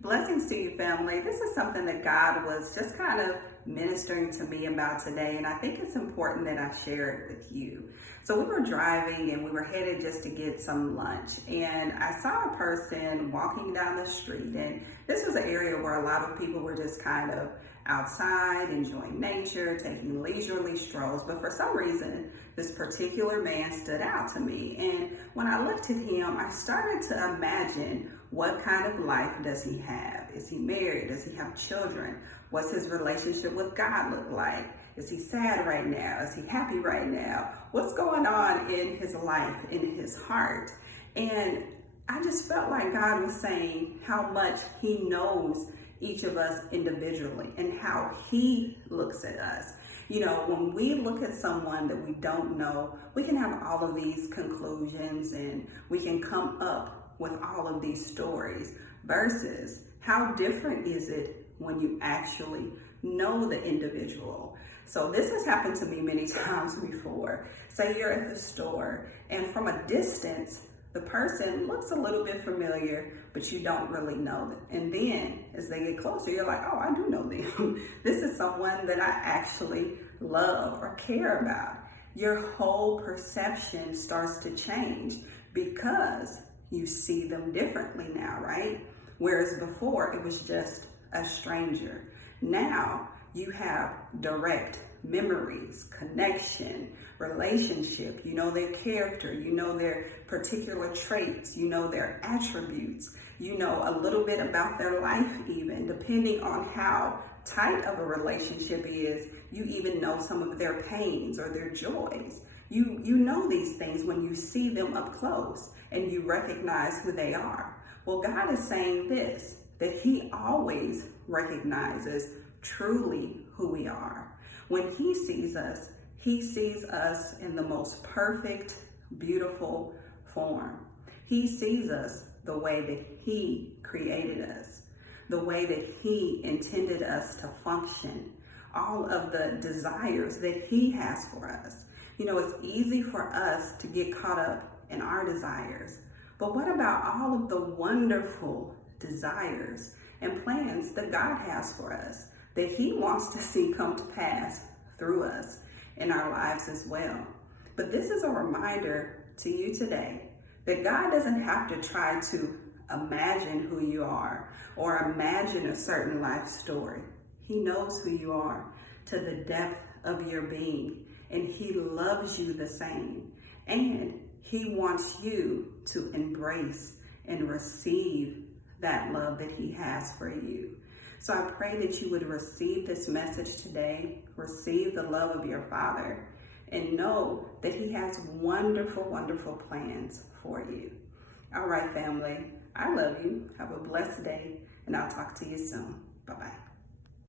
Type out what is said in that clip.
Blessings to you, family. This is something that God was just kind of ministering to me about today, and I think it's important that I share it with you. So we were driving and we were headed just to get some lunch, and I saw a person walking down the street, and this was an area where a lot of people were just kind of outside, enjoying nature, taking leisurely strolls. But for some reason, this particular man stood out to me. And when I looked at him, I started to imagine, what kind of life does he have? Is he married? Does he have children? What's his relationship with God look like? Is he sad right now? Is he happy right now? What's going on in his life, in his heart? And I just felt like God was saying how much he knows each of us individually and how he looks at us. You know, when we look at someone that we don't know, we can have all of these conclusions and we can come up with all of these stories, versus how different is it when you actually know the individual. So this has happened to me many times before. Say you're at the store and from a distance, the person looks a little bit familiar, but you don't really know them. And then as they get closer, you're like, oh, I do know them. This is someone that I actually love or care about. Your whole perception starts to change because you see them differently now, right? Whereas before it was just a stranger. Now you have direct memories, connection, relationship. You know their character, you know their particular traits, you know their attributes, you know a little bit about their life even, depending on how tight of a relationship is, you even know some of their pains or their joys. You know these things when you see them up close and you recognize who they are. Well, God is saying this, that he always recognizes truly who we are. When he sees us in the most perfect, beautiful form. He sees us the way that he created us, the way that he intended us to function, all of the desires that he has for us. You know, it's easy for us to get caught up in our desires, but what about all of the wonderful desires and plans that God has for us, that he wants to see come to pass through us in our lives as well? But this is a reminder to you today that God doesn't have to try to imagine who you are or imagine a certain life story. He knows who you are to the depth of your being, and he loves you the same. And he wants you to embrace and receive that love that he has for you. So I pray that you would receive this message today, receive the love of your Father, and know that he has wonderful, wonderful plans for you. All right, family, I love you. Have a blessed day, and I'll talk to you soon. Bye-bye.